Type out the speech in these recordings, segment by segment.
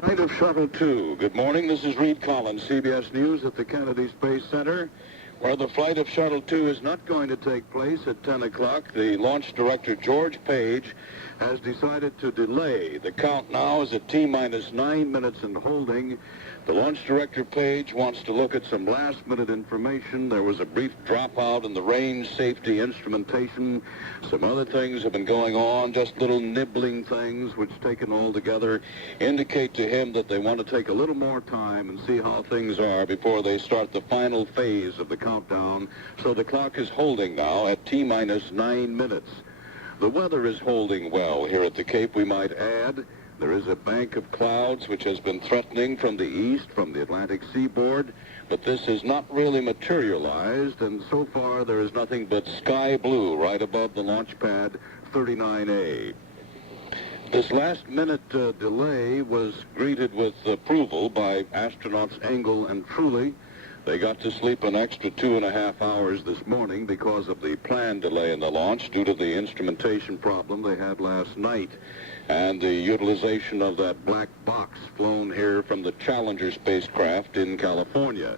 Flight of Shuttle 2. Good morning. This is Reed Collins, CBS News at the Kennedy Space Center, where the flight of Shuttle 2 is not going to take place at 10 o'clock. The launch director, George Page, has decided to delay. The count now is at T-minus 9 minutes and holding. The launch director, Page, wants to look at some last-minute information. There was a brief dropout in the range safety instrumentation. Some other things have been going on, just little nibbling things, which taken all together indicate to him that they want to take a little more time and see how things are before they start the final phase of the countdown. So the clock is holding now at T-minus 9 minutes. The weather is holding well here at the Cape, we might add. There is a bank of clouds which has been threatening from the east, from the Atlantic seaboard, but this has not really materialized, and so far there is nothing but sky blue right above the launch pad 39A. This last-minute delay was greeted with approval by astronauts Engel and Truly. They got to sleep an extra 2.5 hours this morning because of the planned delay in the launch due to the instrumentation problem they had last night and the utilization of that black box flown here from the Challenger spacecraft in California.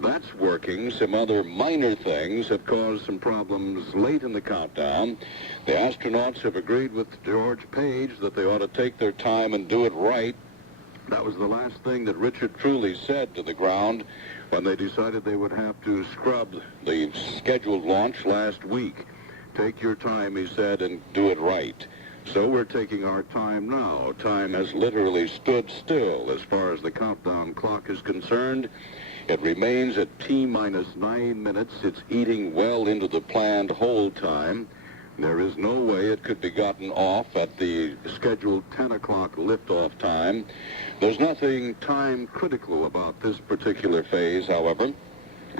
That's working. Some other minor things have caused some problems late in the countdown. The astronauts have agreed with George Page that they ought to take their time and do it right. That was the last thing that Richard Truly said to the ground when they decided they would have to scrub the scheduled launch last week. Take your time, he said, and do it right. So we're taking our time now. Time has literally stood still as far as the countdown clock is concerned. It remains at T-minus 9 minutes. It's eating well into the planned hold time. There is no way it could be gotten off at the scheduled 10 o'clock liftoff time. There's nothing time critical about this particular phase, however.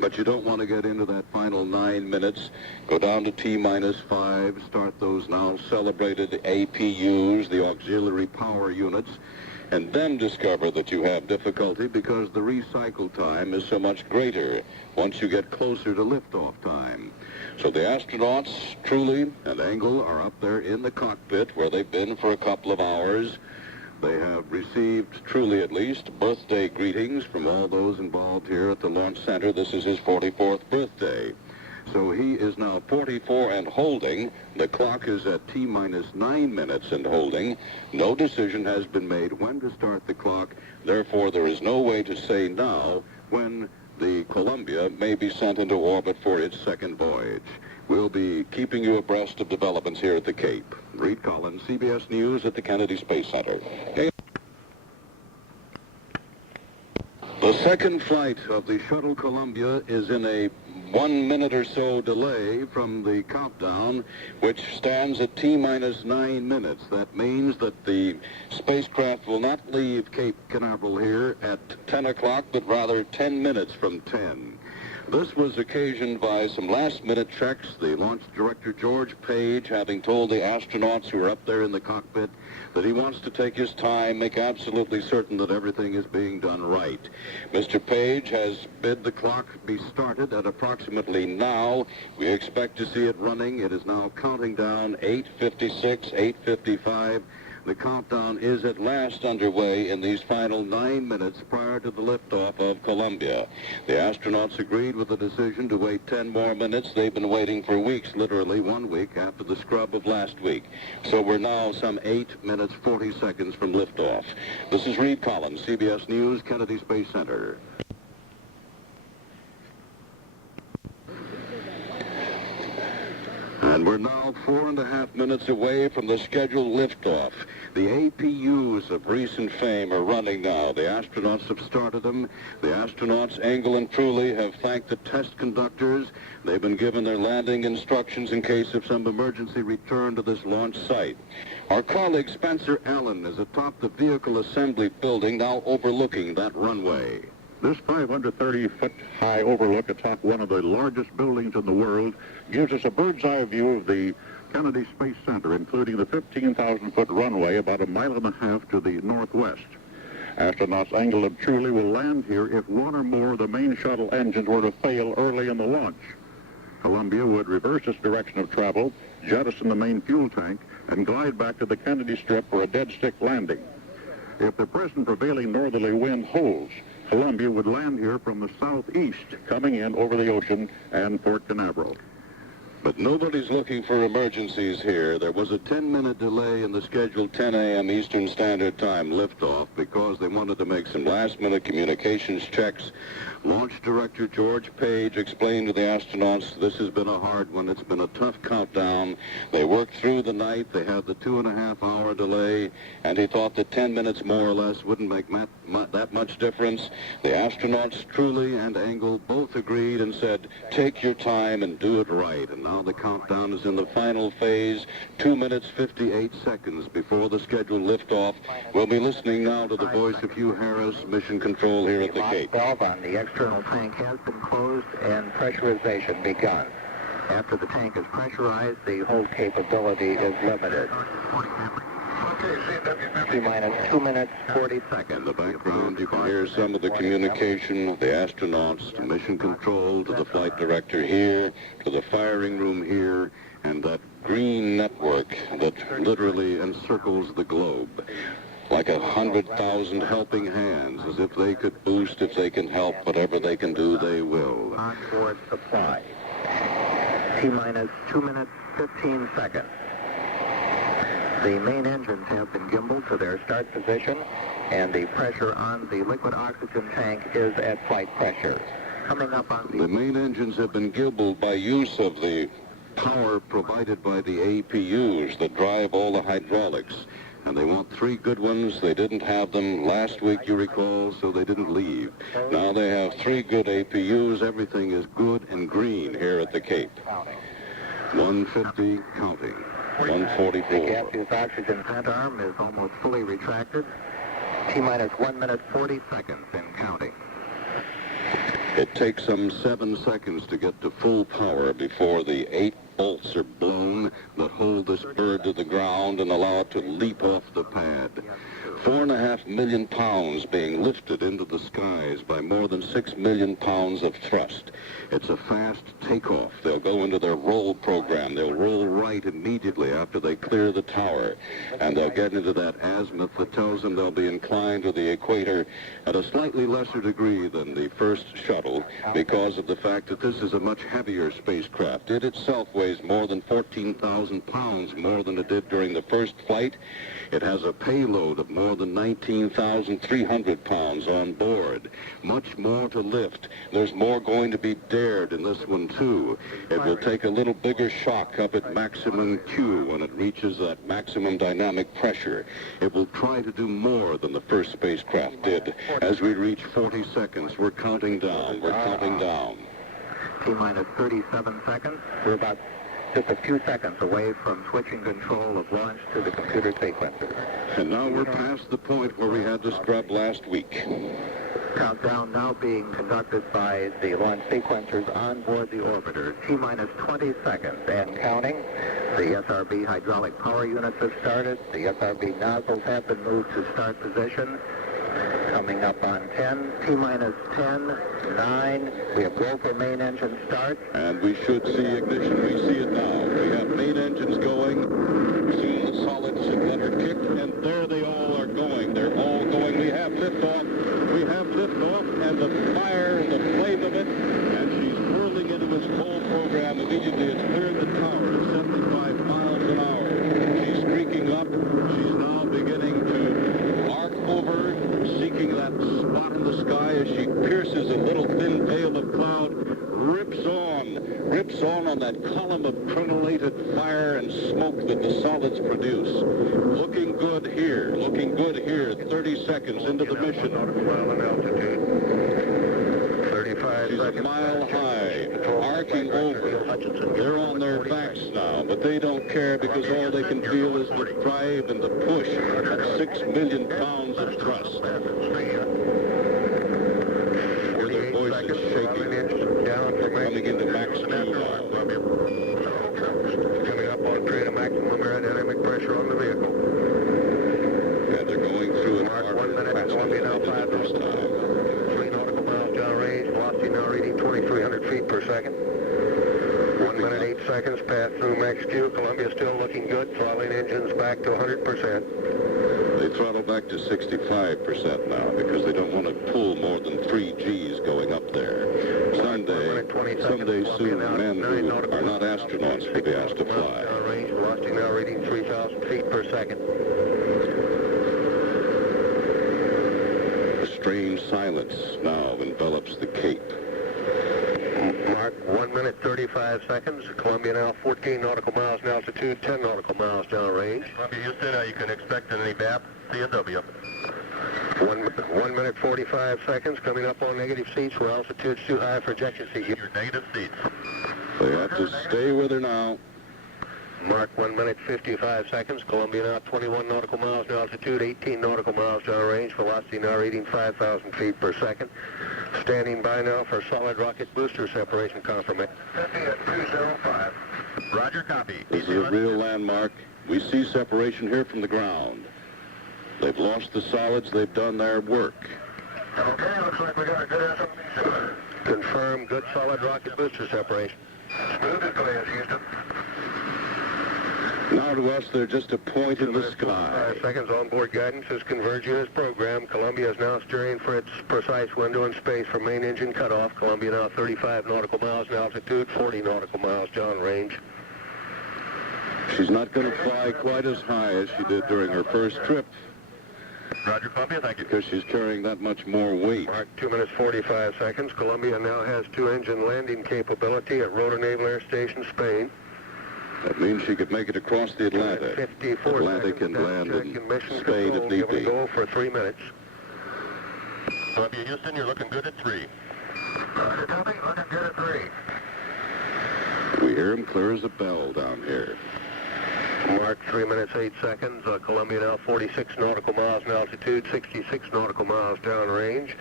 But you don't want to get into that final 9 minutes. Go down to T-minus 5, start those now celebrated APUs, the auxiliary power units, and then discover that you have difficulty because the recycle time is so much greater once you get closer to liftoff time. So the astronauts, Truly and Engel, are up there in the cockpit where they've been for a couple of hours. They have received, Truly at least, birthday greetings from all those involved here at the launch center. This is his 44th birthday. So he is now 44 and holding. The clock is at T-minus 9 minutes and holding. No decision has been made when to start the clock. Therefore, there is no way to say now when the Columbia may be sent into orbit for its second voyage. We'll be keeping you abreast of developments here at the Cape. Reed Collins, CBS News at the Kennedy Space Center. The second flight of the Shuttle Columbia is in a 1 minute or so delay from the countdown, which stands at T-minus 9 minutes. That means that the spacecraft will not leave Cape Canaveral here at 10 o'clock, but rather 10 minutes from 10. This was occasioned by some last-minute checks, the launch director, George Page, having told the astronauts who are up there in the cockpit that he wants to take his time, make absolutely certain that everything is being done right. Mr. Page has bid the clock be started at approximately now. We expect to see it running. It is now counting down 8:56, 8:55. The countdown is at last underway in these final 9 minutes prior to the liftoff of Columbia. The astronauts agreed with the decision to wait 10 more minutes. They've been waiting for weeks, literally 1 week after the scrub of last week. So we're now some 8 minutes, 40 seconds from liftoff. This is Reed Collins, CBS News, Kennedy Space Center. And we're now 4.5 minutes away from the scheduled liftoff. The APUs of recent fame are running now. The astronauts have started them. The astronauts, Engel and Truly, have thanked the test conductors. They've been given their landing instructions in case of some emergency return to this launch site. Our colleague Spencer Allen is atop the vehicle assembly building now overlooking that runway. This 530-foot-high overlook atop one of the largest buildings in the world gives us a bird's-eye view of the Kennedy Space Center, including the 15,000-foot runway about 1.5 miles to the northwest. Astronauts Engel and Truly will land here if one or more of the main shuttle engines were to fail early in the launch. Columbia would reverse its direction of travel, jettison the main fuel tank, and glide back to the Kennedy Strip for a dead-stick landing. If the present prevailing northerly wind holds, Columbia would land here from the southeast, coming in over the ocean and Port Canaveral. But nobody's looking for emergencies here. There was a 10-minute delay in the scheduled 10 a.m. Eastern Standard Time liftoff because they wanted to make some last-minute communications checks. Launch Director George Page explained to the astronauts this has been a hard one. It's been a tough countdown. They worked through the night. They had the 2.5-hour delay, and he thought that 10 minutes more or less wouldn't make that much difference. The astronauts, Truly and Engel, both agreed and said, take your time and do it right. And now the countdown is in the final phase, 2 minutes 58 seconds before the scheduled liftoff. We'll be listening now to the voice of Hugh Harris, Mission Control here at the Cape. Valve on the external tank has been closed and pressurization begun. After the tank is pressurized, the hold capability is limited. T-minus 2 minutes, 40 seconds. In the background, you can hear some of the communication of the astronauts to Mission Control, to the flight director here, to the firing room here, and that green network that literally encircles the globe. Like 100,000 helping hands, as if they could boost, if they can help, whatever they can do, they will. Onboard supply. T-minus 2 minutes, 15 seconds. The main engines have been gimbaled to their start position, and the pressure on the liquid oxygen tank is at flight pressure. Coming up on the main engines have been gimbaled by use of the power provided by the APUs that drive all the hydraulics. And they want 3 good ones. They didn't have them last week, you recall, so they didn't leave. Now they have 3 good APUs. Everything is good and green here at the Cape. 150, counting. 144. The gaseous oxygen vent arm is almost fully retracted. T-minus 1 minute, 40 seconds in counting. It takes some 7 seconds to get to full power before the 8 bolts are blown that hold this bird to the ground and allow it to leap off the pad. 4.5 million pounds being lifted into the skies by more than 6 million pounds of thrust. It's a fast takeoff. They'll go into their roll program. They'll roll right immediately after they clear the tower. And they'll get into that azimuth that tells them they'll be inclined to the equator at a slightly lesser degree than the first shuttle because of the fact that this is a much heavier spacecraft. It itself weighs more than 14,000 pounds more than it did during the first flight. It has a payload of more than 19,300 pounds on board. Much more to lift. There's more going to be dared in this one, too. It will take a little bigger shock up at maximum Q when it reaches that maximum dynamic pressure. It will try to do more than the first spacecraft did. As we reach 40 seconds, we're counting down. We're counting down. T-minus 37 seconds. We're about just a few seconds away from switching control of launch to the computer sequencer. And now we're past the point where we had to scrub last week. Countdown now being conducted by the launch sequencers on board the orbiter. T-minus 20 seconds and counting. The SRB hydraulic power units have started. The SRB nozzles have been moved to start position. Coming up on 10, T-minus 10, 9. We have go for main engine start. And we should see ignition. We see it now. We have main engines going. Soon the solids have got her kicked, and there they all are going. They're all going. We have liftoff. We have liftoff, and the fire and the flame of it, and she's whirling into its whole program. Immediately it's cleared the tower at 75 miles an hour. She's streaking up. She's now beginning to arc over, seeking that spot in the sky as she pierces a little thin veil of cloud, rips on that column of crenellated fire and smoke that the solids produce. Looking good here, 30 seconds into the mission. She's a mile high, arcing over. They're on their backs now, but they don't care because all they can feel is the drive and the push of 6 million pounds of thrust. Hear their voices shaking. They're coming into max speed now. Coming up on grade of maximum aerodynamic pressure on the vehicle. And they're going through it Mark 1 minute, Columbia now 5 first time. 3 nautical miles downrange, velocity now reading 2,300 feet per second. 1 minute, 8 seconds, pass through max Q. Columbia still looking good, throttling engines back to 100%. They throttle back to 65% now because they don't want to pull more than 3 Gs going up there. Someday soon, men who are not astronauts will be asked to fly. Range velocity now reading 3,000 feet per second. A strange silence now envelops the Cape. Mark, 1 minute 35 seconds. Columbia now 14 nautical miles in altitude, 10 nautical miles downrange. Columbia, Houston, you can expect an evap, CSW. 1 minute 45 seconds, coming up on negative seats where altitude's too high for ejection seat. Your negative seats. They have to stay with her now. Mark, 1 minute 55 seconds. Columbia now 21 nautical miles in altitude, 18 nautical miles downrange. Velocity now reading 5,000 feet per second. Standing by now for solid rocket booster separation confirmation. 205. Roger, copy. This is a real landmark. We see separation here from the ground. They've lost the solids. They've done their work. Okay, looks like we got a good SOP. Confirm good solid rocket booster separation. Smooth as glass, Houston. Now to us, they're just a point in the 5 sky. seconds. Onboard guidance is converging as programmed. Columbia is now steering for its precise window in space for main engine cutoff. Columbia now 35 nautical miles in altitude, 40 nautical miles downrange. She's not going to fly quite as high as she did during her first trip Roger, Columbia, thank you. because she's carrying that much more weight. Mark, 2 minutes 45 seconds. Columbia now has 2-engine landing capability at Rotor Naval Air Station, Spain. That means she could make it across the Atlantic. 54 Atlantic seconds. and land Check in mission Spain control. if need Give it a be. go for 3 minutes. Columbia, Houston, you're looking good at 3. Roger, copy. Looking good at 3. We hear him clear as a bell down here. Mark, 3 minutes 8 seconds. Columbia now 46 nautical miles in altitude, 66 nautical miles downrange.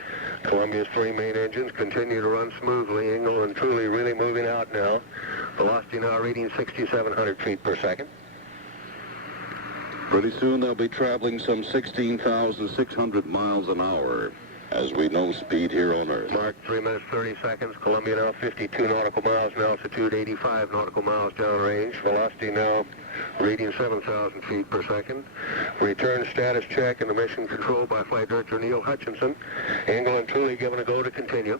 Columbia's 3 main engines continue to run smoothly. Ingle and Truly really moving out now. Velocity now reading 6,700 feet per second. Pretty soon they'll be traveling some 16,600 miles an hour, as we know speed here on Earth. Mark, 3 minutes 30 seconds. Columbia now 52 nautical miles in altitude, 85 nautical miles downrange. Velocity now reading 7,000 feet per second. Return status check and the mission control by Flight Director Neil Hutchinson. Ingle and Truly given a go to continue.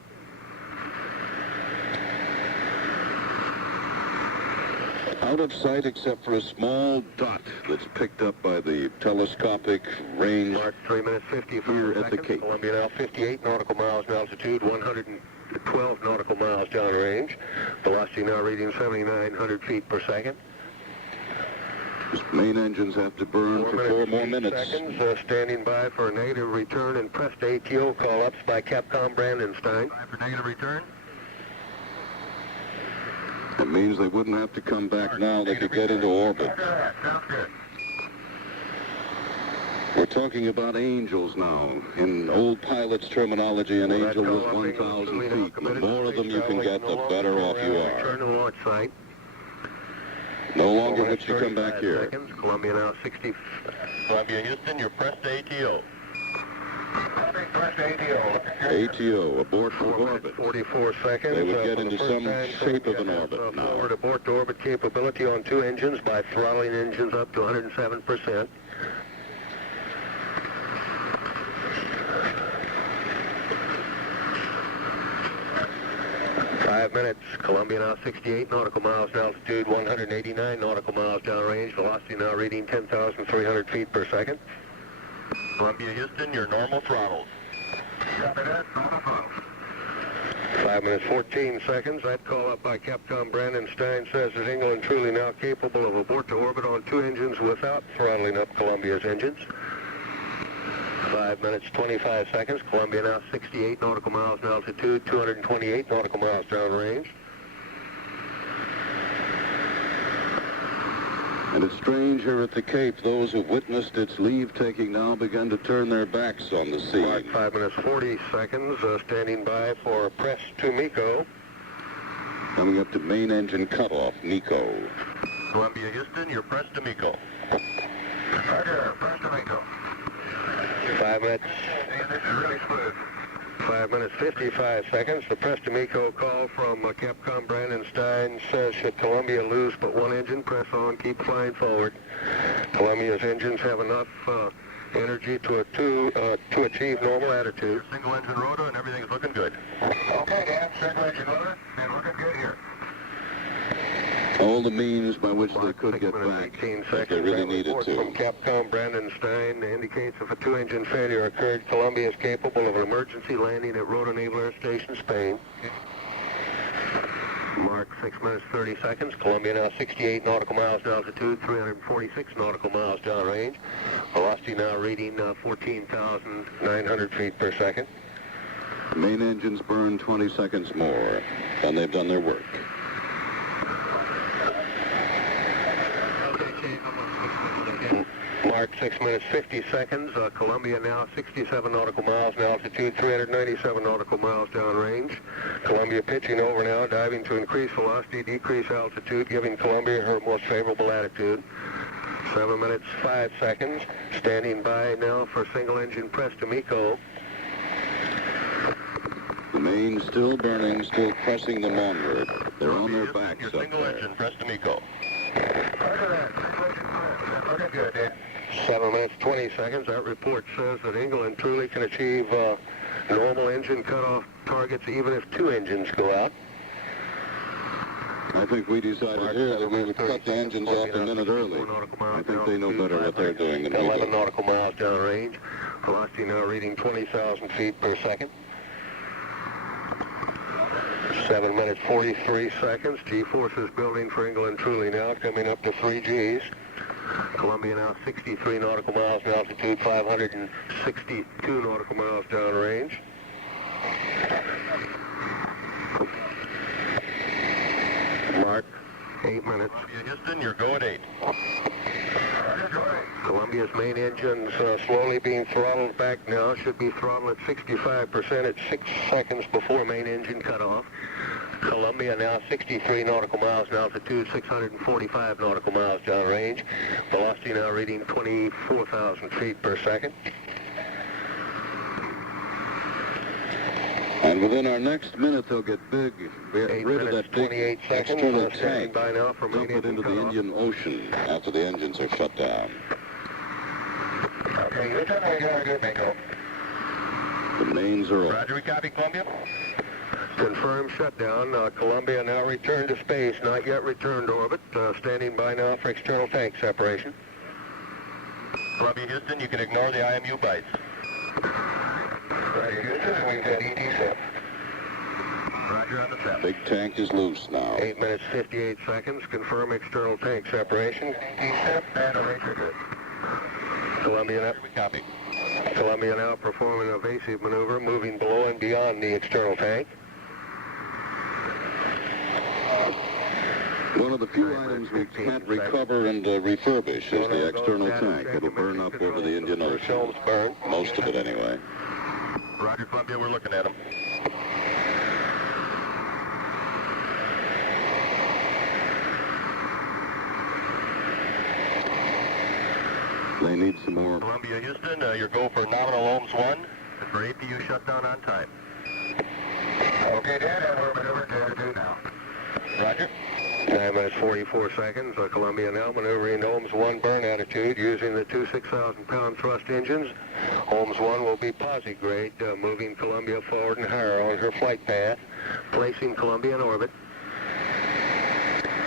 Out of sight except for a small dot that's picked up by the telescopic range. Mark, 3 minutes 54 Here seconds. at the Cape. Columbia now 58 nautical miles in altitude, 112 nautical miles downrange. Velocity now reading 7,900 feet per second. His main engines have to burn for 4 more minutes. Seconds, standing by for a negative return and pressed ATO call-ups by Capcom Brandenstein. Time for negative return. That means they wouldn't have to come back now. They could get into orbit. Sounds good. We're talking about angels now. In old pilot's terminology, an angel was 1,000 feet. The more of them you can get, the better off you Return are. to launch site. No longer would you come back here. Seconds. Columbia now 60. Columbia, Houston, you're pressed to ATO. Pressed ATO. ATO, abort from 4 minutes, orbit. 44 seconds. They would For get the into first some time, shape of an Columbia orbit has, now. Forward abort to orbit capability on 2 engines by throttling engines up to 107%. Five minutes. Columbia now 68 nautical miles in altitude, 189 nautical miles downrange. Velocity now reading 10,300 feet per second. Columbia, Houston, your normal throttles. Copy that. Normal throttles. 5 minutes 14 seconds. That call up by Capcom Brandenstein says that Ingle and Truly now capable of abort to orbit on 2 engines without throttling up Columbia's engines. 5 minutes 25 seconds. Columbia now 68 nautical miles in altitude, 228 nautical miles downrange. And it's strange here at the Cape, those who witnessed its leave-taking now began to turn their backs on the Mark, scene. 5 minutes 40 seconds. Standing by for press to MECO. Coming up to main engine cutoff, Nico. Columbia, Houston, you're pressed to MECO. Roger, press to MECO. 5 minutes. This is really smooth. 5 minutes 55 seconds. The press to MECO call from Capcom Brandenstein says, should Columbia lose but 1 engine, press on, keep flying forward. Columbia's engines have enough energy to achieve normal attitude. Single engine rotor and everything's looking good. Okay, Dan, single engine rotor, and looking good here. All the means by which they Mark, could 6 get minutes, back 18 if seconds. they really That needed report to. from Capcom Brandon Stein indicates if a 2-engine failure occurred, Columbia is capable of an emergency landing at Road Enabler Station, Spain. Mark, 6 minutes, 30 seconds. Columbia now 68 nautical miles to altitude, 346 nautical miles downrange. Velocity now reading 14,900 feet per second. Main engines burn 20 seconds more, and they've done their work. Mark, 6 minutes, 50 seconds. Columbia now 67 nautical miles in altitude, 397 nautical miles downrange. Columbia pitching over now, diving to increase velocity, decrease altitude, giving Columbia her most favorable attitude. 7 minutes, 5 seconds. Standing by now for single engine press to MECO. The main still burning, still pressing them onward. They're on their backs Your up single there. engine, press to MECO. Looking good, Dan. 7 minutes, 20 seconds. That report says that England truly can achieve normal engine cutoff targets even if 2 engines go out. I think we decided here that we would cut the engines off a minute early. I think they know better what they're doing than we 11 do. nautical miles downrange. Velocity now reading 20,000 feet per second. 7 minutes, 43 seconds. G-forces building for England truly now, coming up to 3 Gs. Columbia now 63 nautical miles in altitude, 562 nautical miles downrange. Mark, 8 minutes. Columbia, Houston, you're go at 8. Columbia's main engines slowly being throttled back now. Should be throttled at 65% at 6 seconds before main engine cutoff. Columbia now 63 nautical miles in altitude, 645 nautical miles downrange. Velocity now reading 24,000 feet per second. And within our next minute, they'll get big, get 8 rid of minutes, that big 28 seconds. external Standing tank, by now for main dump it engine into the cutoff. Indian Ocean after the engines are shut down. Okay, you're definitely got a good bingo. The mains are off. Roger, we copy, Columbia. Confirmed shutdown. Columbia now returned to space, not yet returned to orbit. Standing by now for external tank separation. Columbia, Houston, you can ignore the IMU bites. Right, Houston, we've got ET set. Roger on the set. Big tank is loose now. 8 minutes, 58 seconds. Confirm external tank separation. ET set and arranger good. Columbia We copy. now performing an evasive maneuver, moving below and beyond the external tank. One of the few items we can't recover and refurbish is the external tank. It'll burn up over the Indian Ocean. Films burn. Most of it, anyway. Roger, Columbia, we're looking at them. They need some more. Columbia, Houston, your go for nominal ohms 1 and for APU shutdown on time. Okay, Dan, and we're maneuvering to attitude now. Roger. 9 minutes, 44 seconds. Columbia now maneuvering ohms 1 burn attitude using the two 6,000-pound thrust engines. Ohms 1 will be posi grade, moving Columbia forward and higher on her flight path, placing Columbia in orbit.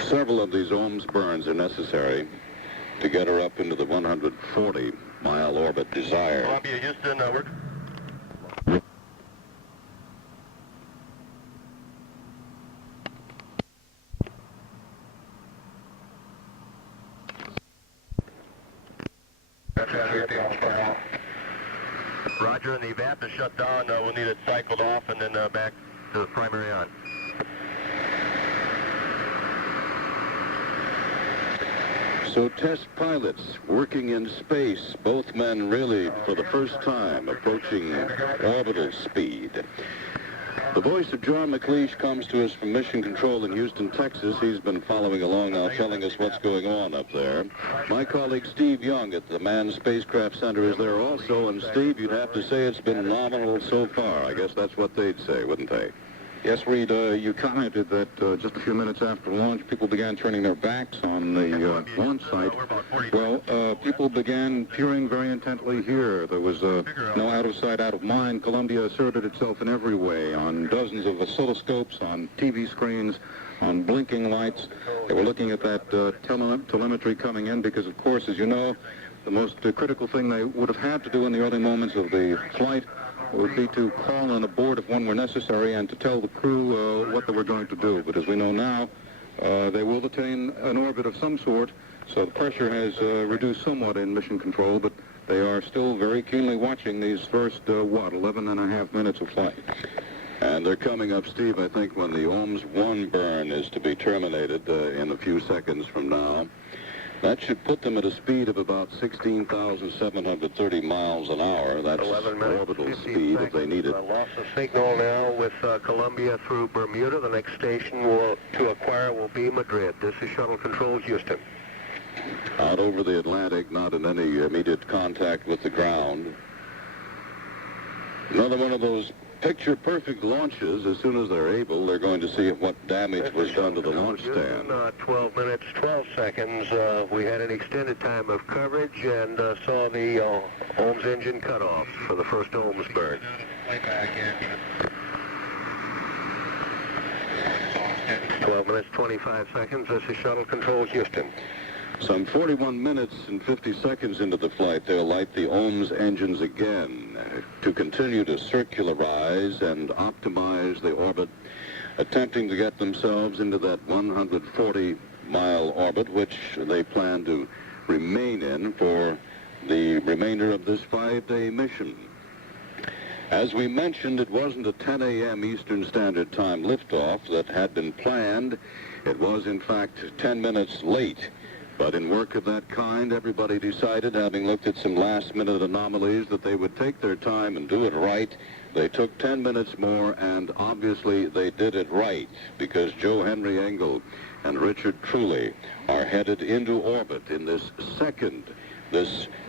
Several of these ohms burns are necessary to get her up into the 140-mile orbit desired. Columbia, Houston, we're... Roger, and the VAP is shut down. We'll need it cycled off and then back to the primary on. So test pilots working in space, both men really for the first time approaching orbital speed. The voice of John McLeish comes to us from Mission Control in Houston, Texas. He's been following along now, telling us what's going on up there. My colleague Steve Young at the Manned Spacecraft Center is there also. And Steve, you'd have to say it's been nominal so far. I guess that's what they'd say, wouldn't they? Yes, Reed, you commented that just a few minutes after launch, people began turning their backs on the launch site. Well, people began peering very intently here. There was no out of sight, out of mind. Columbia asserted itself in every way, on dozens of oscilloscopes, on TV screens, on blinking lights. They were looking at that telemetry coming in because, of course, as you know, the most critical thing they would have had to do in the early moments of the flight would be to call on a board if one were necessary and to tell the crew what they were going to do. But as we know now, they will attain an orbit of some sort, so the pressure has reduced somewhat in mission control, but they are still very keenly watching these first, 11 and a half minutes of flight. And they're coming up, Steve, I think, when the OMS 1 burn is to be terminated in a few seconds from now. That should put them at a speed of about 16,730 miles an hour. That's 11 minutes, orbital speed if they need it. Loss of signal now with Columbia through Bermuda. The next station to acquire will be Madrid. This is Shuttle Control, Houston. Out over the Atlantic, not in any immediate contact with the ground. Another one of those picture-perfect launches. As soon as they're able, they're going to see what damage was done to the launch stand. 12 minutes, 12 seconds. We had an extended time of coverage and saw the OMS engine cutoffs for the first OMS burn. 12 minutes, 25 seconds. This is Shuttle Control, Houston. Some 41 minutes and 50 seconds into the flight, they'll light the OMS engines again to continue to circularize and optimize the orbit, attempting to get themselves into that 140-mile orbit, which they plan to remain in for the remainder of this 5-day mission. As we mentioned, it wasn't a 10 a.m. Eastern Standard Time liftoff that had been planned. It was, in fact, 10 minutes late. But in work of that kind, everybody decided, having looked at some last-minute anomalies, that they would take their time and do it right. They took 10 minutes more, and obviously they did it right, because Joe Henry Engel and Richard Truly are headed into orbit in this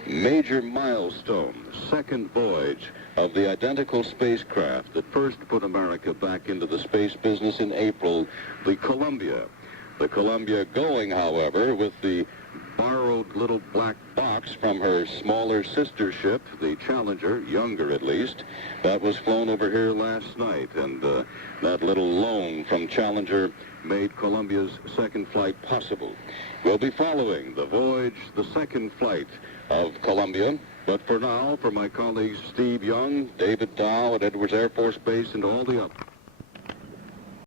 major milestone, second voyage of the identical spacecraft that first put America back into the space business in April, the Columbia. The Columbia going, however, with the borrowed little black box from her smaller sister ship, the Challenger, younger at least, that was flown over here last night. And that little loan from Challenger made Columbia's second flight possible. We'll be following the voyage, the second flight of Columbia. But for now, for my colleagues Steve Young, David Dow at Edwards Air Force Base, and all the others.